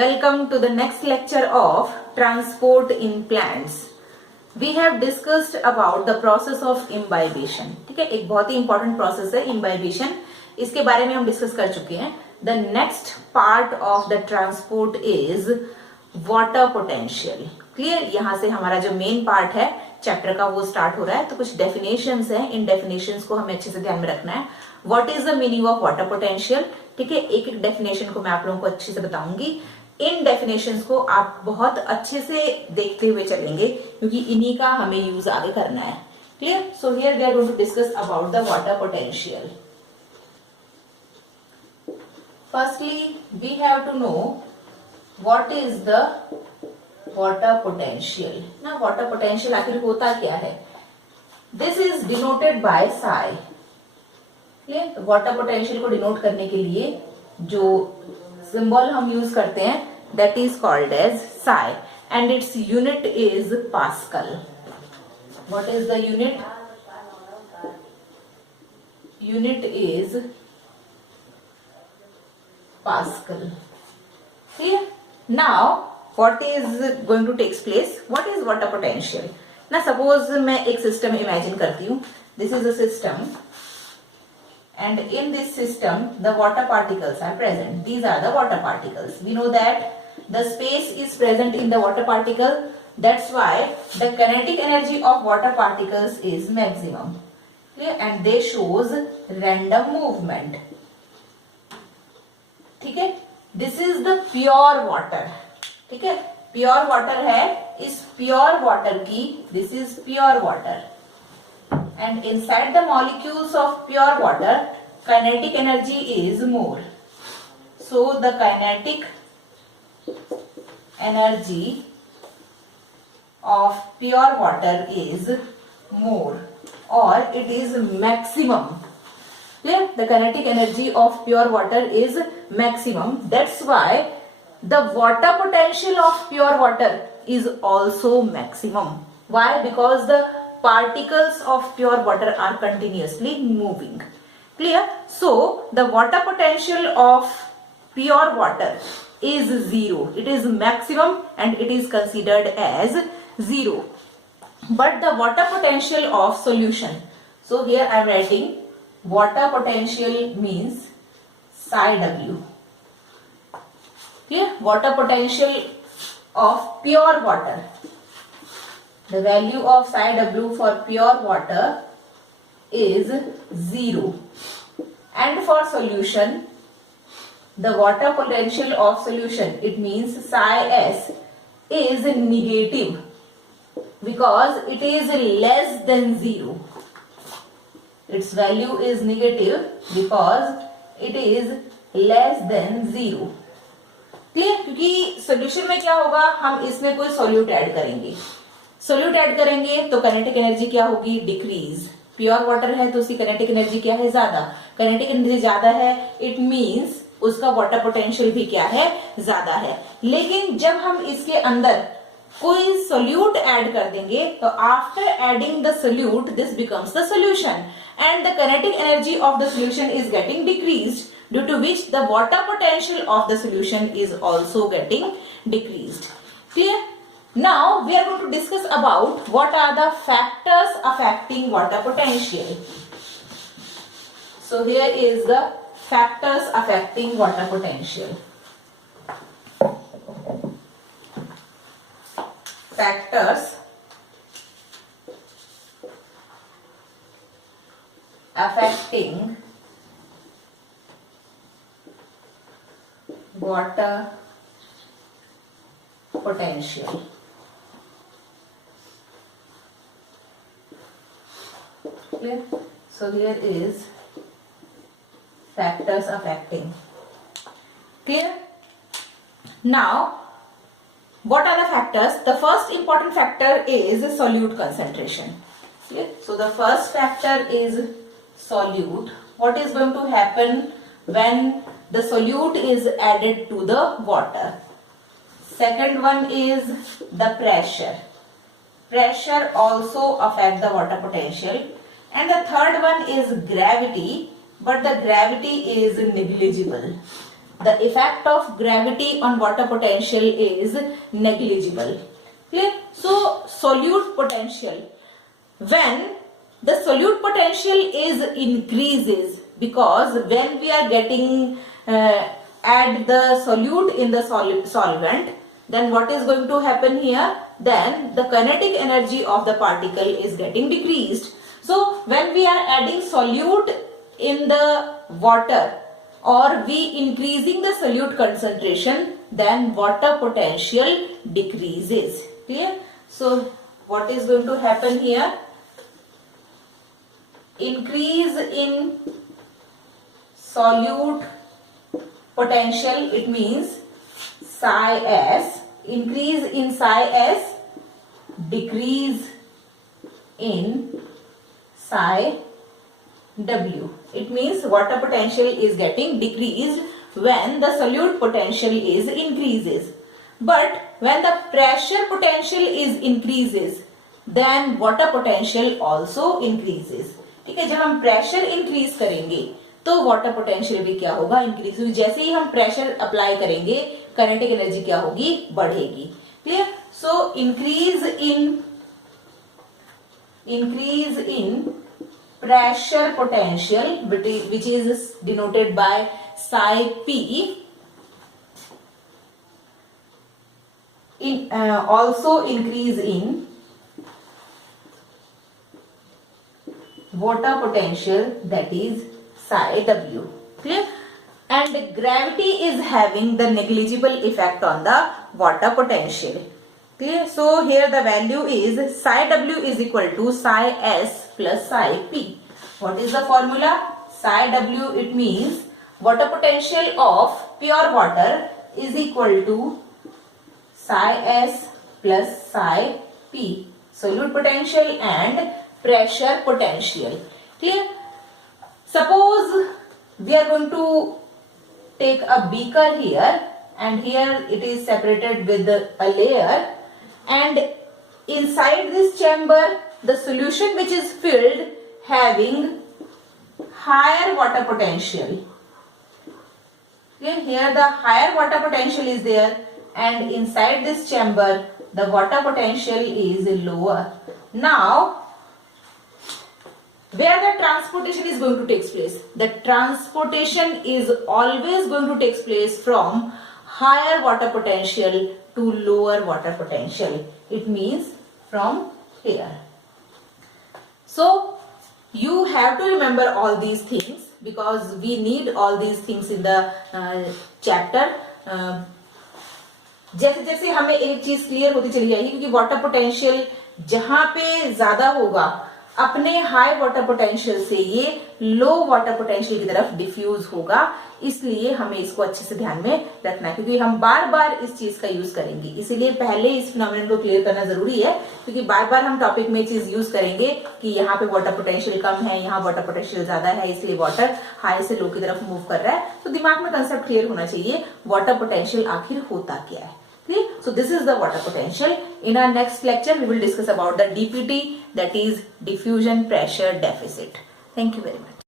Welcome to the next lecture of transport in plants. We have discussed about the process of imbibition. ठीक है, एक बहुत ही important process है imbibition. इसके बारे में हम डिस्कस कर चुके हैं. The next part of the transport is water potential. Clear? यहाँ से हमारा जो मेन पार्ट है चैप्टर का वो स्टार्ट हो रहा है. तो कुछ डेफिनेशंस हैं, इन डेफिनेशंस को हमें अच्छे से ध्यान में रखना है. What is the meaning of water potential? ठीक है, एक एक डेफिनेशन को मैं आप लोगों को अच्छे से बताऊंगी. इन डेफिनेशंस को आप बहुत अच्छे से देखते हुए चलेंगे क्योंकि इन्हीं का हमें यूज आगे करना है. Clear? So here we are going to discuss about the water potential. Firstly we have to know what is the water potential. ना वाटर पोटेंशियल आखिर होता क्या है? This is denoted by psi. Clear? Water potential को denote करने के लिए जो सिंबल हम यूज करते हैं that is called as psi and its unit is Pascal. What is the unit? Unit is Pascal. Clear? Now what is going to take place? What is water potential? Now suppose मैं एक system imagine करती हूँ. This is a system and in this system the water particles are present. These are the water particles. We know that the space is present in the water particle. That's why the kinetic energy of water particles is maximum. Clear? And they shows random movement. ठीक है? This is the pure water. ठीक है? Pure water है. इस pure water की this is pure water. And inside the molecules of pure water, kinetic energy is more. So the kinetic energy of pure water is more or it is maximum. Clear? The kinetic energy of pure water is maximum. That's why the water potential of pure water is also maximum. Why? Because the particles of pure water are continuously moving. Clear? So the water potential of pure water is zero. It is maximum and it is considered as zero. But the water potential of solution. So here I am writing water potential means psi W. Clear? Water potential of pure water. The value of psi W for pure water is 0. And for solution, the water potential of solution, it means psi S is negative because it is less than 0. Its value is negative because it is less than 0. Clear? क्योंकि solution में क्या होगा, हम इसमें कोई solute add करेंगे. Solute add करेंगे तो काइनेटिक एनर्जी क्या होगी? डिक्रीज. प्योर वाटर है तो उसकी काइनेटिक एनर्जी क्या है? ज्यादा. काइनेटिक एनर्जी ज्यादा है, इट मींस उसका वाटर पोटेंशियल भी क्या है? ज्यादा है. लेकिन जब हम इसके अंदर कोई सोल्यूट ऐड कर देंगे तो after adding the solute this becomes the solution and the kinetic energy of the solution is getting decreased, due to which the water potential of the solution is also getting decreased. Clear? Now we are going to discuss about what are the factors affecting water potential. So here is the factors affecting water potential. Factors affecting water potential. Clear? So here is factors affecting. Clear? Now what are the factors? The first important factor is solute concentration. Clear? So the first factor is solute. What is going to happen when the solute is added to the water? Second one is the pressure. Pressure also affect the water potential. And the third one is gravity, but the gravity is negligible. the effect of gravity on water potential is negligible. Clear? So solute potential, when the solute potential is increases, because when we are getting add the solute in the solvent, then what is going to happen here? Then the kinetic energy of the particle is getting decreased. So when we are adding solute in the water, or we increasing the solute concentration, then water potential decreases. Clear? So what is going to happen here? Increase in solute potential, it means psi s, increase in psi s, decrease in psi w. It means water potential is getting decreased when the solute potential is increases. But when the pressure potential is increases, then water potential also increases. ठीक है, जब हम pressure increase करेंगे तो water potential भी क्या होगा? Increase होगी. जैसे ही हम प्रेशर अप्लाई करेंगे, काइनेटिक एनर्जी क्या होगी? बढ़ेगी. Clear? So increase in pressure potential, which is denoted by psi p, also increase in water potential, that is psi w. Clear? And gravity is having the negligible effect on the water potential. Clear? So here the value is psi w is equal to psi s plus psi p. What is the formula? Psi w, it means water potential of pure water is equal to psi s plus psi p. Solute potential and pressure potential. Clear? Suppose we are going to take a beaker here, and here it is separated with a layer, and inside this chamber the solution which is filled having higher water potential. Here the higher water potential is there, and inside this chamber the water potential is lower. Now where the transportation is going to take place? The transportation is always going to take place from higher water potential to lower water potential. It means from here. So you have to remember all these things, because we need all these things in the chapter. जैसे जैसे हमें एक चीज clear होती चली जाएगी, क्योंकि water potential जहां पे ज्यादा होगा, अपने हाई वाटर पोटेंशियल से ये लो वाटर पोटेंशियल की तरफ डिफ्यूज होगा. इसलिए हमें इसको अच्छे से ध्यान में रखना है, क्योंकि हम बार बार इस चीज का यूज करेंगे. इसीलिए पहले इस फिनोमेनन को क्लियर करना जरूरी है, क्योंकि बार बार हम टॉपिक में चीज यूज करेंगे कि यहाँ पे वाटर पोटेंशियल कम है, यहाँ वाटर पोटेंशियल ज्यादा है, इसलिए वाटर हाई से लो की तरफ मूव कर रहा है. तो दिमाग में कंसेप्ट क्लियर होना चाहिए, वाटर पोटेंशियल आखिर होता क्या है. So this is the water potential. In our next lecture, we will discuss about the DPT, that is diffusion pressure deficit. Thank you very much.